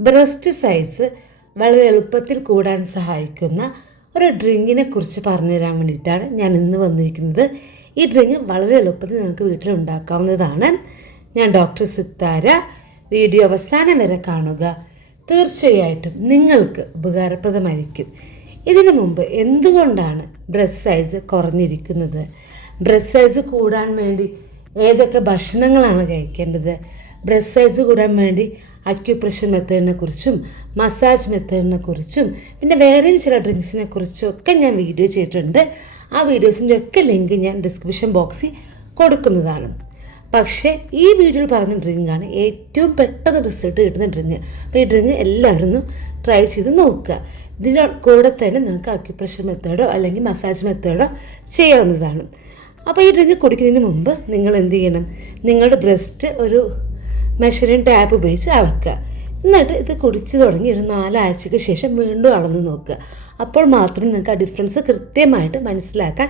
Breast size വളരെ എളുപ്പത്തിൽ കൂടാൻ സഹായിക്കുന്ന ഒരു ഡ്രിങ്കിനെ കുറിച്ച് പറഞ്ഞു തരാൻ വേണ്ടിയിട്ടാണ് ഞാൻ ഇന്ന് വന്നിരിക്കുന്നത്. ഈ ഡ്രിങ്ക് വളരെ എളുപ്പത്തിൽ നിങ്ങൾക്ക് വീട്ടിൽ ഉണ്ടാക്കാവുന്നതാണ് ഞാൻ ഡോക്ടർ സിത്താര വീഡിയോ അവസാനം വരെ കാണുക. തീർച്ചയായിട്ടും നിങ്ങൾക്ക് ഉപകാരപ്രദമായിരിക്കും. ഇതിനു മുമ്പ് എന്തുകൊണ്ടാണ് ബ്രസ്റ്റ് സൈസ് കുറഞ്ഞിരിക്കുന്നത്? ബ്രസ്റ്റ് സൈസ് കൂടാൻ വേണ്ടി ഏതൊക്കെ ഭക്ഷണങ്ങളാണ് കഴിക്കേണ്ടത്? ബ്രസ്റ്റ് സൈസ് കൂടാൻ വേണ്ടി അക്യുപ്രഷർ മെത്തേഡിനെ കുറിച്ചും മസാജ് മെത്തേഡിനെ കുറിച്ചും പിന്നെ വേറെയും ചില ഡ്രിങ്ക്സിനെ കുറിച്ചും ഒക്കെ ഞാൻ വീഡിയോ ചെയ്തിട്ടുണ്ട്. ആ വീഡിയോസിന്റെ ഒക്കെ ലിങ്ക് ഞാൻ ഡിസ്ക്രിപ്ഷൻ ബോക്സിൽ കൊടുക്കുന്നതാണ്. പക്ഷേ ഈ വീഡിയോയിൽ പറഞ്ഞ ഡ്രിങ്കാണ് ഏറ്റവും പെട്ടെന്ന് റിസൾട്ട് കിട്ടുന്ന ഡ്രിങ്ക് അപ്പോൾ ഈ ഡ്രിങ്ക് എല്ലാവരും ഒന്ന് ട്രൈ ചെയ്ത് നോക്കുക. ഇതിന്റെ കൂടെ തന്നെ നിങ്ങൾക്ക് അക്യുപ്രഷർ മെത്തേഡോ അല്ലെങ്കിൽ മസാജ് മെത്തേഡോ ചെയ്യാവുന്നതാണ്. അപ്പോൾ ഈ ഡ്രിങ്ക് കുടിക്കുന്നതിന് മുമ്പ് നിങ്ങൾ എന്ത് ചെയ്യണം? നിങ്ങളുടെ ബ്രസ്റ്റ് ഒരു മെഷറിങ് ടാപ്പ് ഉപയോഗിച്ച് അളക്കുക. എന്നിട്ട് ഇത് കുടിച്ച് തുടങ്ങി ഒരു നാലാഴ്ചയ്ക്ക് ശേഷം വീണ്ടും അളന്ന് നോക്കുക. അപ്പോൾ മാത്രമേ നിങ്ങൾക്ക് ആ ഡിഫറൻസ് കൃത്യമായിട്ട് മനസ്സിലാക്കാൻ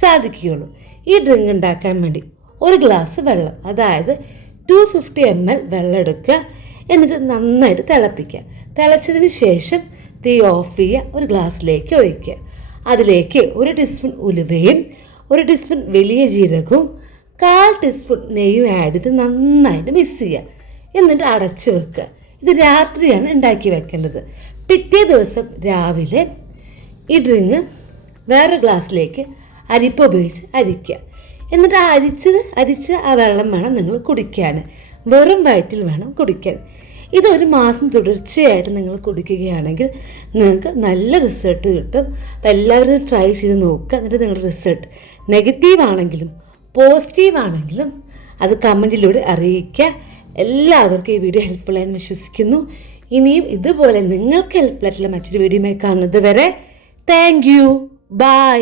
സാധിക്കുകയുള്ളൂ. ഈ ഡ്രിങ്ക് ഉണ്ടാക്കാൻ വേണ്ടി ഒരു ഗ്ലാസ് വെള്ളം അതായത് ടു ഫിഫ്റ്റി എം എൽ വെള്ളം എടുക്കുക. എന്നിട്ട് നന്നായിട്ട് തിളപ്പിക്കുക. തിളച്ചതിന് ശേഷം തീ ഓഫ് ചെയ്യുക ഒരു ഗ്ലാസ്സിലേക്ക് ഒഴിക്കുക. അതിലേക്ക് ഒരു ടീസ്പൂൺ ഉലുവയും ഒരു ടീസ്പൂൺ വലിയ ജീരകവും കാൽ ടീസ്പൂൺ നെയ്യും ആഡ് ചെയ്ത് നന്നായിട്ട് മിക്സ് ചെയ്യുക. എന്നിട്ട് അടച്ചു വെക്കുക. ഇത് രാത്രിയാണ് ഉണ്ടാക്കി വെക്കേണ്ടത്. പിറ്റേ ദിവസം രാവിലെ ഈ ഡ്രിങ്ക് വേറൊരു ഗ്ലാസ്സിലേക്ക് അരിപ്പ ഉപയോഗിച്ച് അരിക്കുക. എന്നിട്ട് ആ അരിച്ചത് അരിച്ച ആ വെള്ളം വേണം നിങ്ങൾ കുടിക്കാൻ. വെറും വയറ്റിൽ വേണം കുടിക്കാൻ. ഇതൊരു മാസം തുടർച്ചയായിട്ട് നിങ്ങൾ കുടിക്കുകയാണെങ്കിൽ നിങ്ങൾക്ക് നല്ല റിസൾട്ട് കിട്ടും. എല്ലാവരും ട്രൈ ചെയ്ത് നോക്കുക. എന്നിട്ട് നിങ്ങളുടെ റിസൾട്ട് നെഗറ്റീവ് ആണെങ്കിലും പോസിറ്റീവ് ആണെങ്കിലും അത് കമന്റിലൂടെ അറിയിക്കുക. എല്ലാവർക്കും ഈ വീഡിയോ ഹെൽപ്ഫുള്ളായെന്ന് വിശ്വസിക്കുന്നു. ഇനിയും ഇതുപോലെ നിങ്ങൾക്ക് ഹെൽപ്ഫുള്ളായിട്ടുള്ള മറ്റൊരു വീഡിയോയുമായി കാണുന്നത് വരെ താങ്ക് യു ബൈ